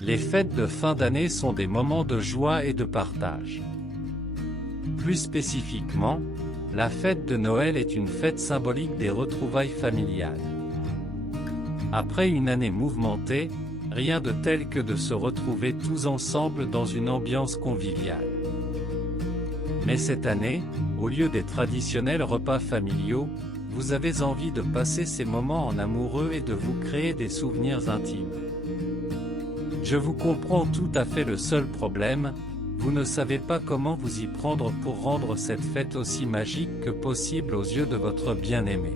Les fêtes de fin d'année sont des moments de joie et de partage. Plus spécifiquement, la fête de Noël est une fête symbolique des retrouvailles familiales. Après une année mouvementée, rien de tel que de se retrouver tous ensemble dans une ambiance conviviale. Mais cette année, au lieu des traditionnels repas familiaux, vous avez envie de passer ces moments en amoureux et de vous créer des souvenirs intimes. Je vous comprends tout à fait. Le seul problème, vous ne savez pas comment vous y prendre pour rendre cette fête aussi magique que possible aux yeux de votre bien-aimé.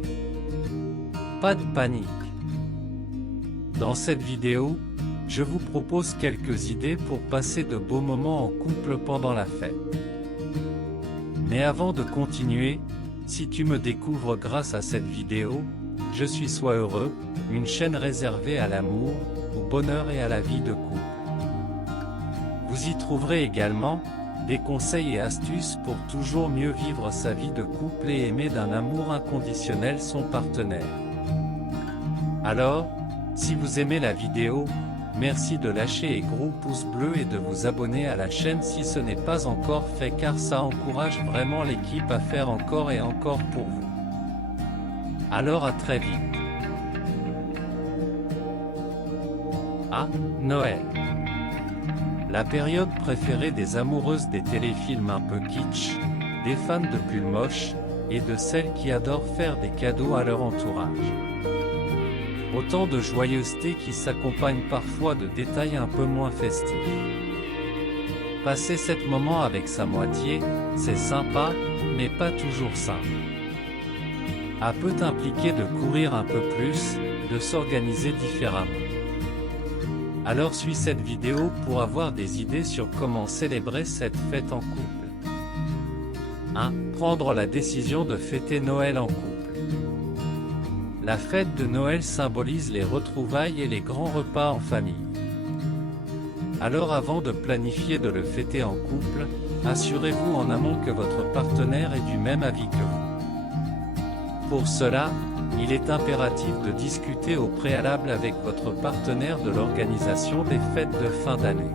Pas de panique. Dans cette vidéo, je vous propose quelques idées pour passer de beaux moments en couple pendant la fête. Mais avant de continuer, si tu me découvres grâce à cette vidéo, je suis Sois Heureux, une chaîne réservée à l'amour, au bonheur et à la vie de couple. Vous y trouverez également des conseils et astuces pour toujours mieux vivre sa vie de couple et aimer d'un amour inconditionnel son partenaire. Alors, si vous aimez la vidéo, merci de lâcher un gros pouce bleu et de vous abonner à la chaîne si ce n'est pas encore fait, car ça encourage vraiment l'équipe à faire encore et encore pour vous. Alors à très vite. Noël. La période préférée des amoureuses des téléfilms un peu kitsch, des fans de pulls moches, et de celles qui adorent faire des cadeaux à leur entourage. Autant de joyeuseté qui s'accompagnent parfois de détails un peu moins festifs. Passer cet moment avec sa moitié, c'est sympa, mais pas toujours simple. Peut impliquer de courir un peu plus, de s'organiser différemment. Alors suis cette vidéo pour avoir des idées sur comment célébrer cette fête en couple. 1. Prendre la décision de fêter Noël en couple. La fête de Noël symbolise les retrouvailles et les grands repas en famille. Alors avant de planifier de le fêter en couple, assurez-vous en amont que votre partenaire est du même avis que vous. Pour cela, il est impératif de discuter au préalable avec votre partenaire de l'organisation des fêtes de fin d'année.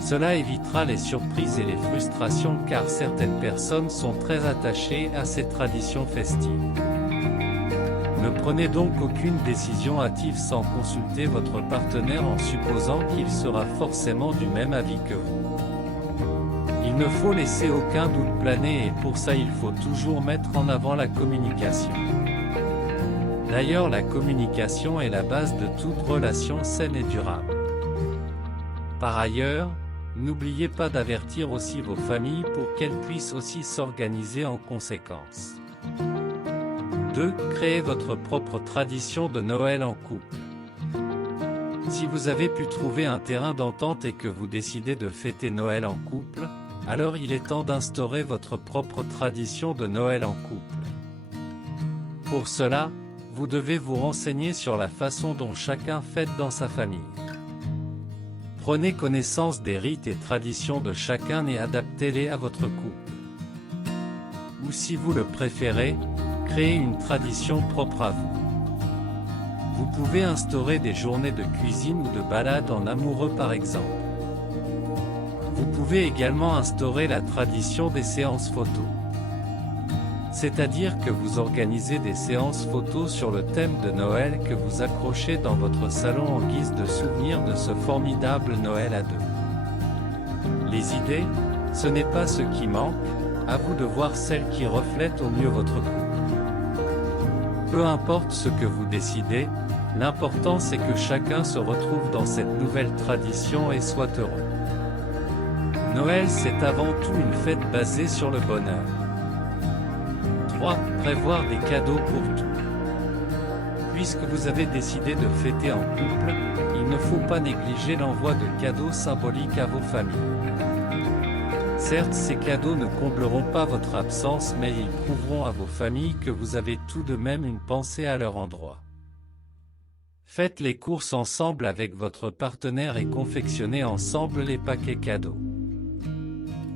Cela évitera les surprises et les frustrations, car certaines personnes sont très attachées à ces traditions festives. Ne prenez donc aucune décision hâtive sans consulter votre partenaire en supposant qu'il sera forcément du même avis que vous. Il ne faut laisser aucun doute planer, et pour ça il faut toujours mettre en avant la communication. D'ailleurs, la communication est la base de toute relation saine et durable. Par ailleurs, n'oubliez pas d'avertir aussi vos familles pour qu'elles puissent aussi s'organiser en conséquence. 2. Créez votre propre tradition de Noël en couple. Si vous avez pu trouver un terrain d'entente et que vous décidez de fêter Noël en couple, alors il est temps d'instaurer votre propre tradition de Noël en couple. Pour cela, vous devez vous renseigner sur la façon dont chacun fête dans sa famille. Prenez connaissance des rites et traditions de chacun et adaptez-les à votre couple. Ou si vous le préférez, créez une tradition propre à vous. Vous pouvez instaurer des journées de cuisine ou de balade en amoureux par exemple. Vous pouvez également instaurer la tradition des séances photos. C'est-à-dire que vous organisez des séances photos sur le thème de Noël que vous accrochez dans votre salon en guise de souvenir de ce formidable Noël à deux. Les idées, ce n'est pas ce qui manque, à vous de voir celles qui reflètent au mieux votre couple. Peu importe ce que vous décidez, l'important c'est que chacun se retrouve dans cette nouvelle tradition et soit heureux. Noël, c'est avant tout une fête basée sur le bonheur. 3. Prévoir des cadeaux pour tout. Puisque vous avez décidé de fêter en couple, il ne faut pas négliger l'envoi de cadeaux symboliques à vos familles. Certes, ces cadeaux ne combleront pas votre absence, mais ils prouveront à vos familles que vous avez tout de même une pensée à leur endroit. Faites les courses ensemble avec votre partenaire et confectionnez ensemble les paquets cadeaux.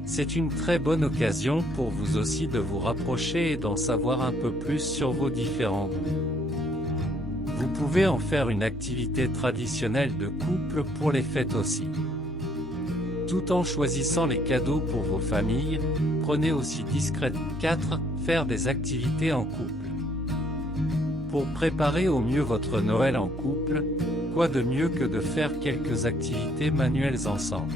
C'est une très bonne occasion pour vous aussi de vous rapprocher et d'en savoir un peu plus sur vos différents goûts. Vous pouvez en faire une activité traditionnelle de couple pour les fêtes aussi. Tout en choisissant les cadeaux pour vos familles, prenez aussi discrètement. 4. Faire des activités en couple. Pour préparer au mieux votre Noël en couple, quoi de mieux que de faire quelques activités manuelles ensemble?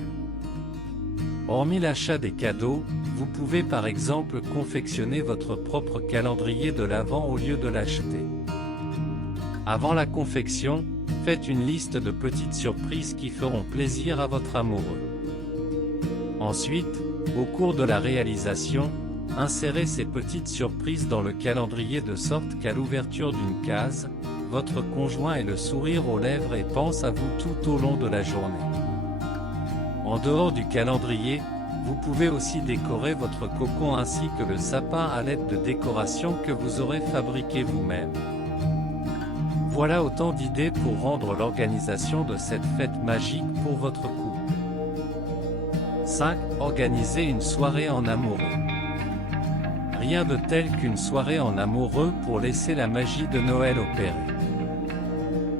Hormis l'achat des cadeaux, vous pouvez par exemple confectionner votre propre calendrier de l'Avent au lieu de l'acheter. Avant la confection, faites une liste de petites surprises qui feront plaisir à votre amoureux. Ensuite, au cours de la réalisation, insérez ces petites surprises dans le calendrier de sorte qu'à l'ouverture d'une case, votre conjoint ait le sourire aux lèvres et pense à vous tout au long de la journée. En dehors du calendrier, vous pouvez aussi décorer votre cocon ainsi que le sapin à l'aide de décorations que vous aurez fabriquées vous-même. Voilà autant d'idées pour rendre l'organisation de cette fête magique pour votre couple. 5. Organiser une soirée en amoureux. Rien de tel qu'une soirée en amoureux pour laisser la magie de Noël opérer.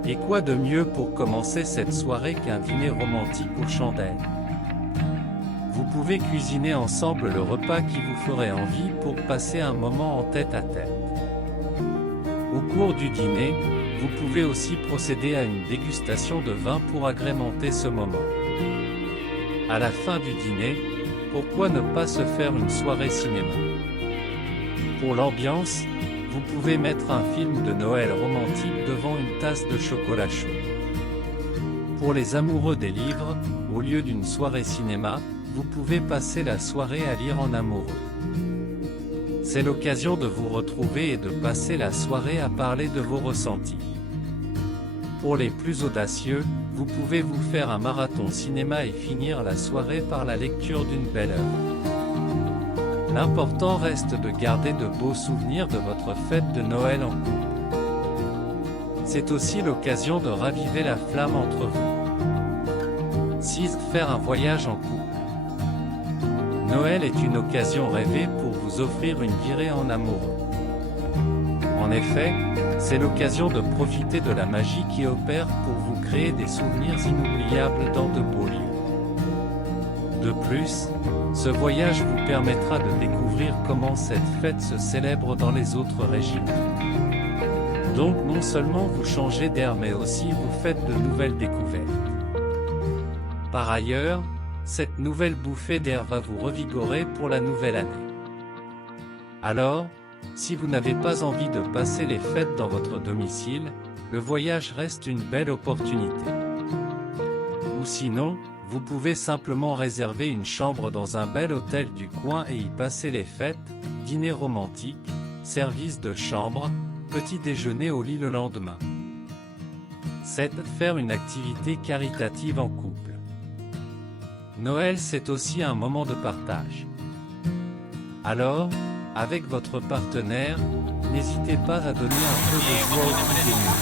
Et quoi de mieux pour commencer cette soirée qu'un dîner romantique aux chandelles? Vous pouvez cuisiner ensemble le repas qui vous ferait envie pour passer un moment en tête-à-tête. Au cours du dîner, vous pouvez aussi procéder à une dégustation de vin pour agrémenter ce moment. À la fin du dîner, pourquoi ne pas se faire une soirée cinéma? Pour l'ambiance, vous pouvez mettre un film de Noël romantique devant une tasse de chocolat chaud. Pour les amoureux des livres, au lieu d'une soirée cinéma, vous pouvez passer la soirée à lire en amoureux. C'est l'occasion de vous retrouver et de passer la soirée à parler de vos ressentis. Pour les plus audacieux, vous pouvez vous faire un marathon cinéma et finir la soirée par la lecture d'une belle œuvre. L'important reste de garder de beaux souvenirs de votre fête de Noël en couple. C'est aussi l'occasion de raviver la flamme entre vous. 6. Faire un voyage en couple. Noël est une occasion rêvée pour vous offrir une virée en amoureux. En effet, c'est l'occasion de profiter de la magie qui opère pour vous créer des souvenirs inoubliables dans de beaux lieux. De plus, ce voyage vous permettra de découvrir comment cette fête se célèbre dans les autres régions. Donc non seulement vous changez d'air mais aussi vous faites de nouvelles découvertes. Par ailleurs, cette nouvelle bouffée d'air va vous revigorer pour la nouvelle année. Alors, si vous n'avez pas envie de passer les fêtes dans votre domicile, le voyage reste une belle opportunité. Ou sinon, vous pouvez simplement réserver une chambre dans un bel hôtel du coin et y passer les fêtes, dîner romantique, service de chambre, petit déjeuner au lit le lendemain. 7. Faire une activité caritative en couple. Noël, c'est aussi un moment de partage. Alors, avec votre partenaire, n'hésitez pas à donner un peu de joie aux plus démunis.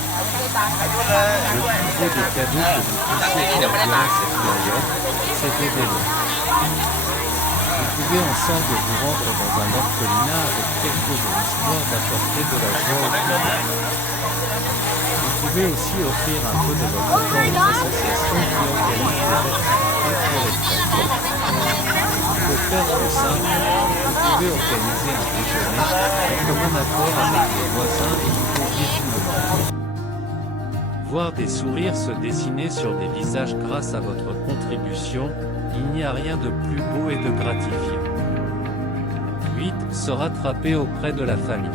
Le plus beau des cadeaux que vous puissiez faire durant cette période, c'est des vélos. Vous pouvez ensemble vous rendre dans un orphelinat avec quelques jours histoire d'apporter de la joie aux plus démunis. Vous pouvez aussi offrir un peu de votre temps aux associations qui organisent des activités pour les fêtes. Pour faire plus simple, vous pouvez organiser un déjeuner, en commun accord avec les voisins et y convier tout le monde. Voir des sourires se dessiner sur des visages grâce à votre contribution, il n'y a rien de plus beau et de gratifiant. 8. Se rattraper auprès de la famille.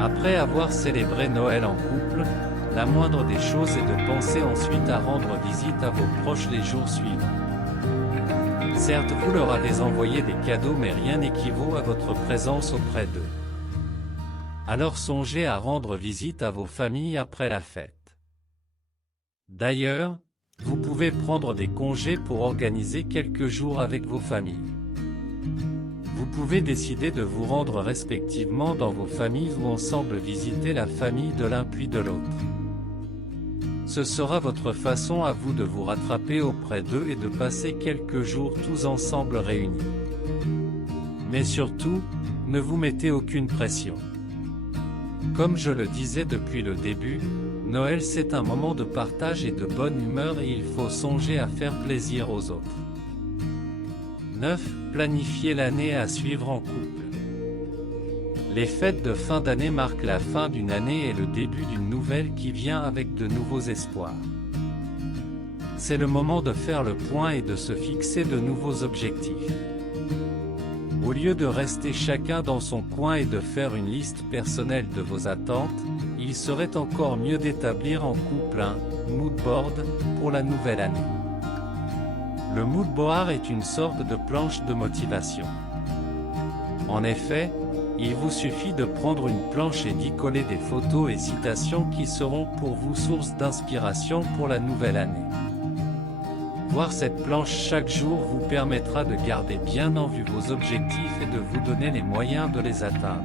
Après avoir célébré Noël en couple, la moindre des choses est de penser ensuite à rendre visite à vos proches les jours suivants. Certes, vous leur avez envoyé des cadeaux mais rien n'équivaut à votre présence auprès d'eux. Alors songez à rendre visite à vos familles après la fête. D'ailleurs, vous pouvez prendre des congés pour organiser quelques jours avec vos familles. Vous pouvez décider de vous rendre respectivement dans vos familles ou ensemble visiter la famille de l'un puis de l'autre. Ce sera votre façon à vous de vous rattraper auprès d'eux et de passer quelques jours tous ensemble réunis. Mais surtout, ne vous mettez aucune pression. Comme je le disais depuis le début, Noël c'est un moment de partage et de bonne humeur et il faut songer à faire plaisir aux autres. 9. Planifier l'année à suivre en couple. Les fêtes de fin d'année marquent la fin d'une année et le début d'une nouvelle qui vient avec de nouveaux espoirs. C'est le moment de faire le point et de se fixer de nouveaux objectifs. Au lieu de rester chacun dans son coin et de faire une liste personnelle de vos attentes, il serait encore mieux d'établir en couple un mood board pour la nouvelle année. Le mood board est une sorte de planche de motivation. En effet, il vous suffit de prendre une planche et d'y coller des photos et citations qui seront pour vous source d'inspiration pour la nouvelle année. Voir cette planche chaque jour vous permettra de garder bien en vue vos objectifs et de vous donner les moyens de les atteindre.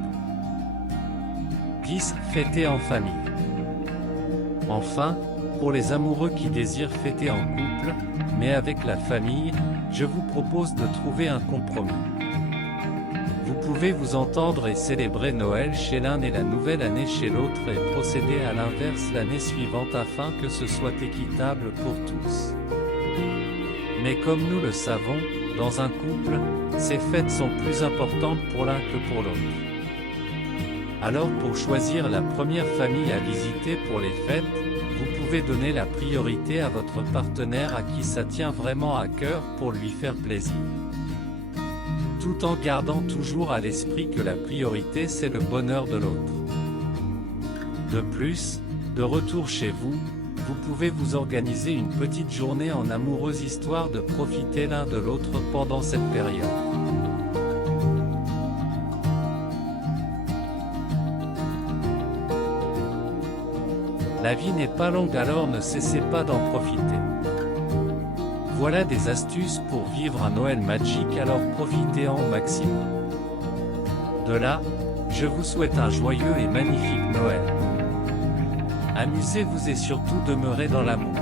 10. Fêter en famille. Enfin, pour les amoureux qui désirent fêter en couple, mais avec la famille, je vous propose de trouver un compromis. Vous pouvez vous entendre et célébrer Noël chez l'un et la nouvelle année chez l'autre et procéder à l'inverse l'année suivante afin que ce soit équitable pour tous. Mais comme nous le savons, dans un couple, ces fêtes sont plus importantes pour l'un que pour l'autre. Alors pour choisir la première famille à visiter pour les fêtes, vous pouvez donner la priorité à votre partenaire à qui ça tient vraiment à cœur pour lui faire plaisir. Tout en gardant toujours à l'esprit que la priorité c'est le bonheur de l'autre. De plus, de retour chez vous, vous pouvez vous organiser une petite journée en amoureuse histoire de profiter l'un de l'autre pendant cette période. La vie n'est pas longue alors ne cessez pas d'en profiter. Voilà des astuces pour vivre un Noël magique alors profitez-en au maximum. De là, je vous souhaite un joyeux et magnifique Noël. Amusez-vous et surtout demeurez dans l'amour.